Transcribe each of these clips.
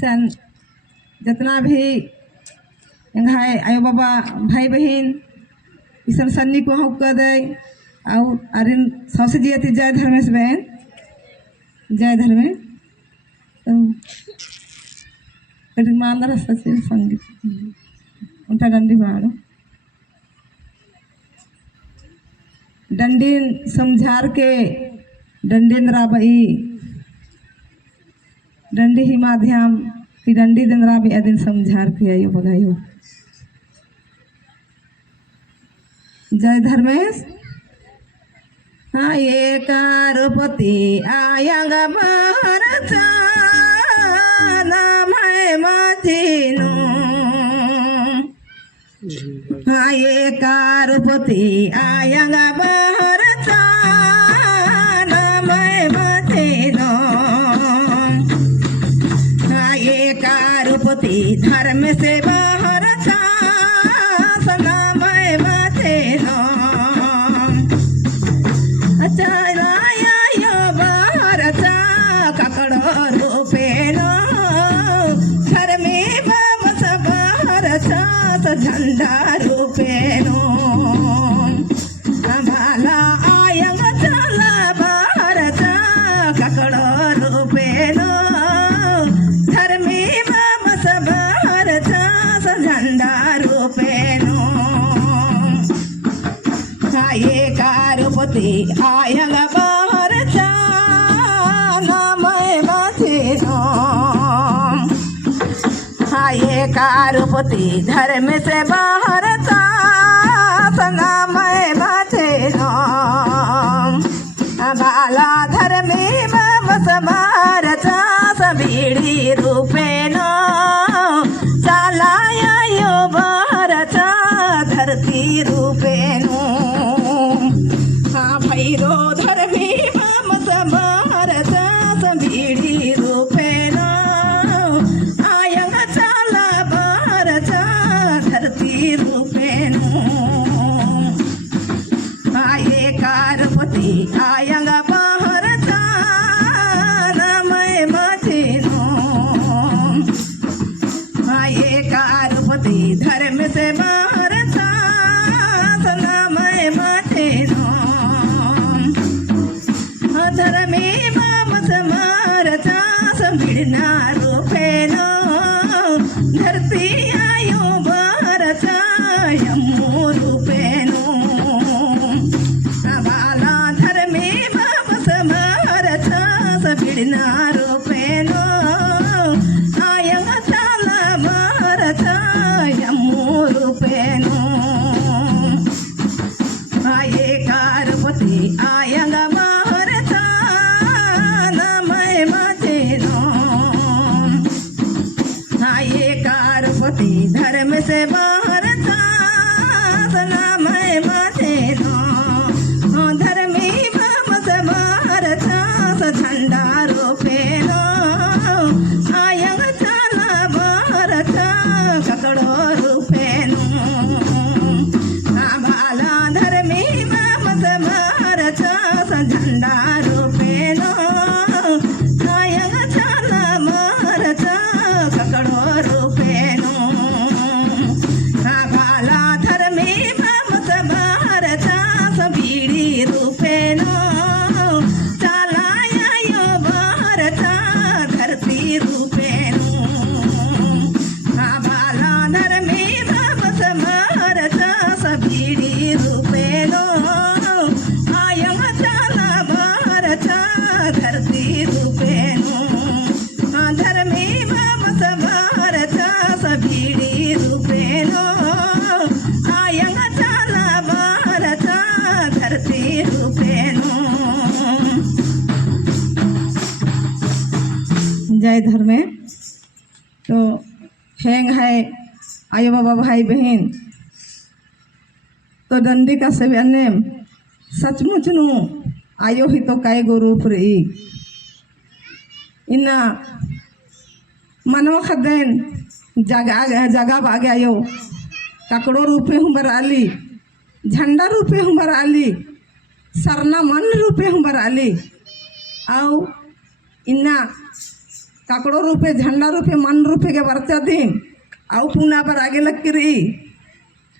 इसन जितना भी यहाँ आयो बाबा भाई बहन इसन सन्नी को हम कर दे और अरिन सबसे जियती जय धर्मेश बहन जय धर्मेश तो कभी मानदार सच्चे संगीत उनका डंडी मारो डंडीन समझार के डंडींद्रा बई डंडी ही माध्यम की डंडी दिंद्रा भी अदिन समझार के आयो बगायो जय धर्मेश हाँ ये कारपति आयांग भारता नाम है मजीनो हाँ ये कारपति आयांग भारता नाम है मजीनो हाँ ये कारपति धर्म से भारता नाम है मजीनो झंडा रूपेनो भाला आयंग चला भारत ककड़ो रूपेनो धर्मी बस भारत झंडा रूपेनो ये कारपति आयंग भारत नाम मथेनो ये कारपति धर्म से बाहर था नाम मथेनो भाला धर्मी बस भारत सबीड़ी रूपेनो चालाया यो भारत धरती रूपेनो हाँ भैरो धर्मी बस भारत सबीड़ी रूपेनो आयंग चाला भारत धरती रूपेनो ये कारपति आयंग भारत नाम मथेनो ये कारपति धर्म से भारत नाम मथेनो धर्मी बस भारत संभिड़ना रूपेनो धरती आयो भारत यमो रूपेनो बाला धर्मी बस भारत संभिड़ना रूपेनो आयंग चाला भारत यमो रूपेनो ये कारपति आयंग भारत नाम मथेनो ये कारपति धर्म से भारत नाम मथेनो धर्मी बस भारत झंडा रूपेनो आयंग चाला भारत ककड़ो रूपेनो भाला धर्मी बस भारत झंडा रूपेनो आयंग चाला भारत ककड़ो रूपेनो भाला धर्मी बस भारत सबीड़ी रूपेनो चालाया यो भारत धरती रूपेनो भाला धर्मी बस भारत सबीड़ी रूपेनो आयंग चाला भारत धरती रूपेनो धर्मी बस भारत सबीड़ी रूपेनो आयंग चाला भारत धरती रूपेनो जय धर्मे तो हैंग है आयो बाबा भाई बहन तो डंडी का से अन्य सचमुच नु आयो ही तो काय गो रूप रही इन्ना मनवा खदेन जगह बागे आयो ककड़ो रूपे हूँ बराली झंडा रूपे हूँ बराली सरना मन रूपे हूँ बराली आओ इन्ना काकड़ो रूपे झंडा रूपे मन रूपे के बरचा दिन आउ पुना पर आगे लग के रही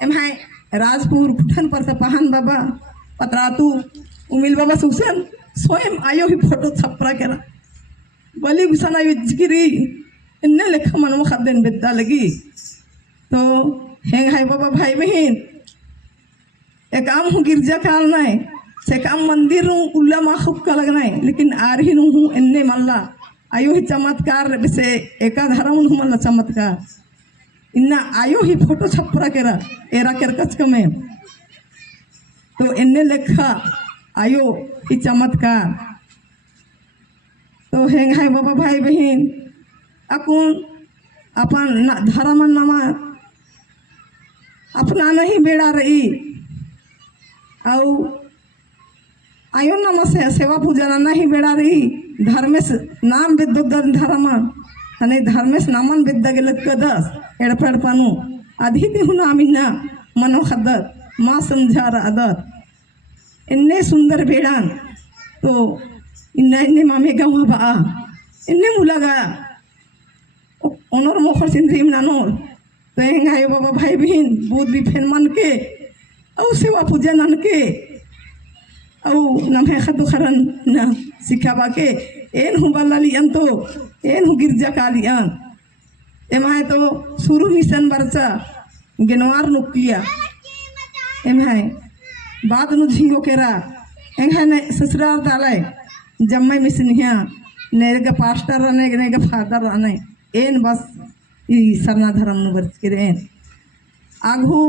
एम है राजपुर फुटन पर पहान बाबा पतरातू उमिल बाबा सुसन स्वयं आयो ही फोटो छपरा केरा बलि गुसन आयो जिगिरी इन्ने लेखा मनवा खादेन बेदा लगी तो हेंग हाय बाबा भाई बहन एक आम हूँ गिरजा काल नहीं से काम मंदिर हूँ उल्ला मा खूब का लगना है लेकिन आरही हूँ इन्ने मल्ला आयो ही चमत्कार से एका धर्म हूँ मल्ला चमत्कार इन्ना आयो ही फोटो छपरा केरा एरा केर कच में तो इन्ने लेखा आयो ही चमत्कार तो हेंग हाय बाबा भाई बहन अकुन अपन धर्म नामा अपना नहीं बेड़ा रही और आयो नामा से सेवा पूजा नहीं बेड़ा रही धर्मेश नाम विद्यो धर्म हने धर्मेश नामन विद्या गेल कदस एड़पेड़ पानु आधी ती हूँ नामिना मनो खदत माँ समझा आदत इन्ने सुंदर बेड़ान तो इन्ना इन्ने मामे गाँव बा इन्ने मुलागा ओनर मोखर सिंधीम नानोर तो हेंगायो बाबा भाई बहन बहुत भी फेन मन के औ सेवा पूजा नन के औ नम्हे खदु खरन न सिखाबा के एन हूँ बल्लालियन तो एन हूँ गिरजा कालियन एमाय तो शुरू मिशन बरचा गेनवार नुकिया एमाय बाद नु झिंगो केरा एंगा ने ससुराल ताले जम्मै मिसनिया नेगा पास्टर नेगा फादर आने एन बस ई सरना धर्म नु बरच के एन आगू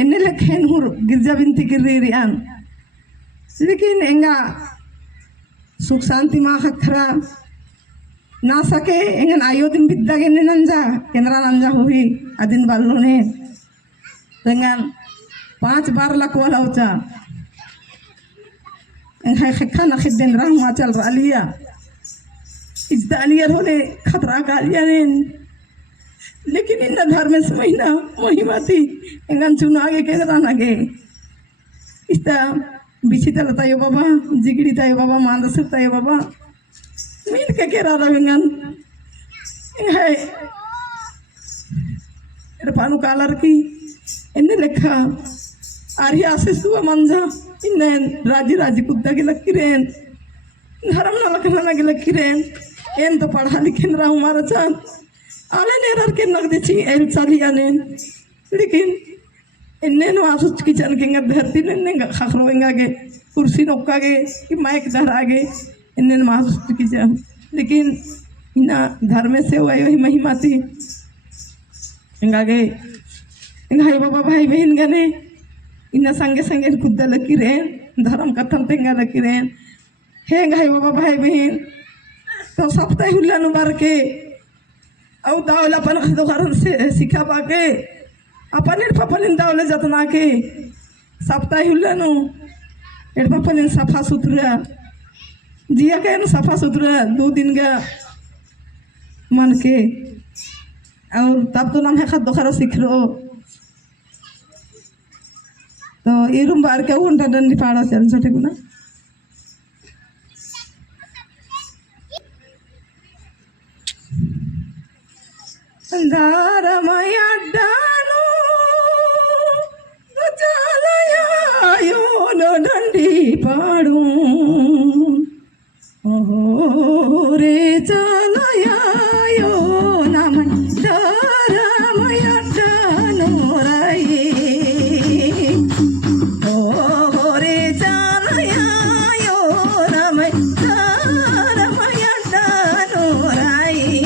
एने लेखेन हूँ गिरजा बिनती कर रही लेकिन एंगा सुख शांति माँ खरा ना सके एंगन आयो दिन विद्या के नंजा केंद्रा नंजा हुई अदिन बालों ने एंगन 5 बार लकवा लाउचा एंगा खखा न खिद्दन रहमा चल रलिया इज्दालिया होने खतरा गालिया ने लेकिन इन धर्म से महीना महिमाती एंगन चुनागे केंद्रा नागे इस्ता बिचिता तायो बाबा जिगड़ी तायो बाबा मानदसर तायो बाबा मीन के केरा रवेंगन है पानु कालर की इन्ने लेखा आरी आशीष हुआ मंजा इन्ने राजी राजी कुत्ता के लग किरेन धर्म ना लखना ना के लग किरेन एन तो पढ़ा लिखे रहा हमारा चांद आले नेरर के नग दी छी एल चाली आने लेकिन इन्ने नो आसुच किचन के धरती ने खखरोएंगा के कुर्सी नोका के कि माइक धरा के इन्ने मासुच किचन लेकिन इना घर में से हुआ ही महिमा थी इंगा के इंगा बाबा भाई बहन गने इन्ना संगे संगे खुद लकी रेन धर्म कथम तेंगा लकी रेन हे इंगा बाबा भाई बहन तो सप्ताह हुल्ला नु बार के औ दावला पन खदो कारण से सिखा पाके अपन पपलिन दावले जतना के सप्ताह हुल्ला नु एड पपलिन सफा सुथरा जिया के नु सफा सुथरा 2 दिन का मन के और तब तो नाम है खदो खारो सीख रो तो ये रूम बार के उन्टा डंडी पाड़ा चल छोटे गुना दारमया डानो चलया यो नो डंडी पाड़ू ओ रे चलया यो नाम दारमया डानो राये ओ रे चलया यो नाम दारमया डानो राये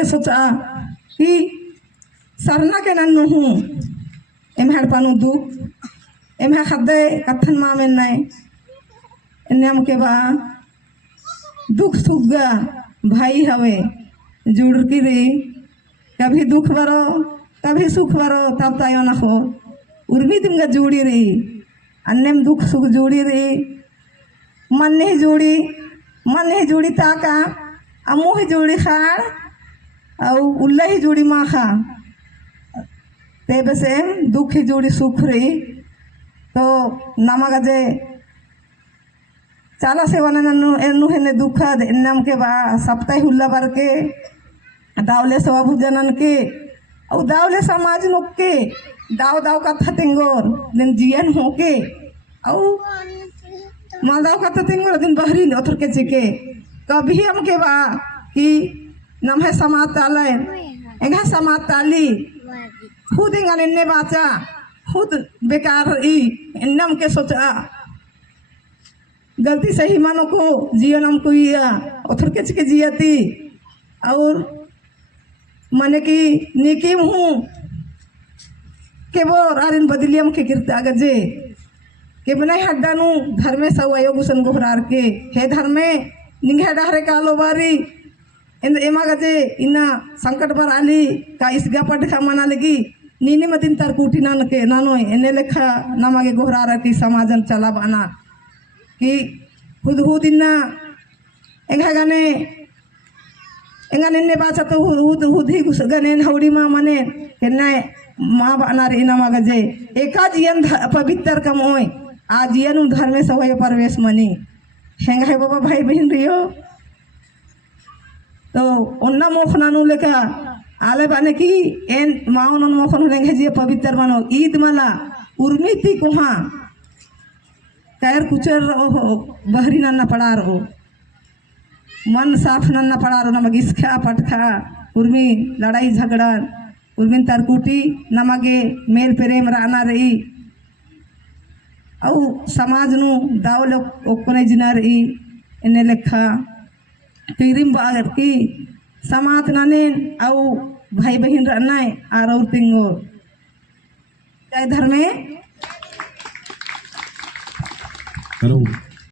के सोचा कि सरना के नन्नु हूँ एम हड़पानु दुख एम खदे कथन मामे नहीं इन्हें के बा दुख सुख गा भाई हवे जुड़ की रे कभी दुख बरो कभी सुख बरो तब तायो ना हो उर्मी तुमगा जोड़ी रही अन्य में दुख सुख जोड़ी रही मन नहीं जोड़ी ताका अमू ही जोड़ी खाड़ और उल्ला ही जोड़ी माँ खा ते बसे दुख ही जोड़ी सुख रही तो नमक जे चाला से वन एनु हेने दुख नम के बा सप्ताह हुल्ला बर के दावले सवा भुजनन के और दावले समाज नुक के दाव दाव का थतेंगोर दिन जियन हो के और मादाव का थतेंगोर दिन बहरी उतर के चिके कभी हम के बा कि नम है समाज ताले एंगा समाज ताली खुद इंगा ने बाचा खुद बेकार ई नम के सोचा गलती सही मानो को जियन हमको या उतर के चिके जियती और मने की नेकी हूँ के वो आरिन बदलियम के गिरता गजे के बनाई हड्डानु धर्मे सवायो गुसन गोहरार के हे धर्मे निंगे डहरे कालो बारी इन एमा गजे इना संकट पर आली का इस गपट खा मना लगी नीने मतिन तार कूटी नान के नानो एने लेखा नमागे गोहरार की समाजन चला बाना कि खुद खुद इन्ना एंगा गाने एंगा निन्ने बाचा तो हुद ही गने हौड़ी माँ मने केन्ना माँ बानार इना मगजे एका जियन पवित्र कमोय आ जियन धर्मे सवय परवेश मनी हेंगा है बाबा भाई बहन रियो तो उन्ना मोखनानु लेका आले बाने की एन माँ नन मोखन लेंगे जिये पवित्र बनो ईद मला उर्मिति कोहा कैर कुचर रहो बहरी नन्ना पड़ा रहो मन साफ नन्ना पड़ा रो नमग इसखा पटखा उर्मी लड़ाई झगड़ा उर्मिन तरकुटी नमगे मेल प्रेम राना रही औ समाज नु दावल ओकोने जिना रही इन्हें लेखा पीरिम बागर की समाज नाने औ भाई बहन रहना है और तिंगो जय धर्मे हेलो